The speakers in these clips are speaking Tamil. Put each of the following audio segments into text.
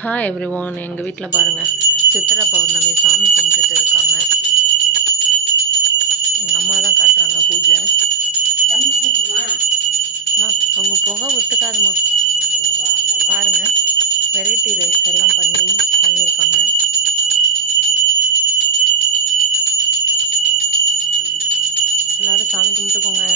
ஹாய் எவ்ரி ஒன், எங்கள் வீட்டில் பாருங்கள் சித்திரை பௌர்ணமி சாமி கும்பிட்டுட்டு இருக்காங்க. எங்கள் அம்மா தான் காட்டுறாங்க பூஜை. அம்மா அவங்க புகை ஒத்துக்காதுமா. பாருங்கள் வெரைட்டி ரைஸ் எல்லாம் பண்ணியிருக்காங்க. எல்லோரும் சாமி கும்பிட்டுக்கோங்க.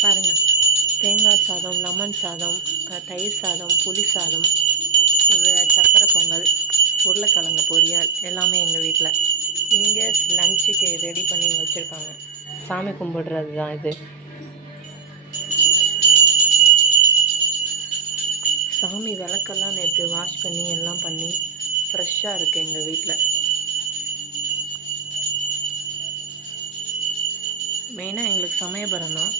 பாருங்கள் தேங்காய் சாதம், லெமன் சாதம், தயிர் சாதம், புளி சாதம், சக்கரை பொங்கல், உருளைக்கிழங்கு பொரியல் எல்லாமே எங்கள் வீட்டில். இங்கே லஞ்சுக்கு ரெடி பண்ணி இங்கே வச்சுருக்காங்க. சாமி கும்பிடுறது தான் இது. சாமி விளக்கெல்லாம் நேற்று வாஷ் பண்ணி எல்லாம் பண்ணி ஃப்ரெஷ்ஷாக இருக்குது எங்கள் வீட்டில். மெயினாக எங்களுக்கு சமயபுரம் தான்.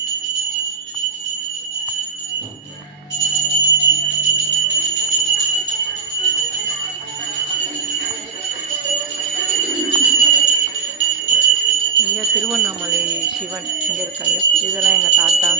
இங்கே திருவண்ணாமலை சிவன் இங்கே இருக்காரு. இதெல்லாம் எங்கள் தாத்தா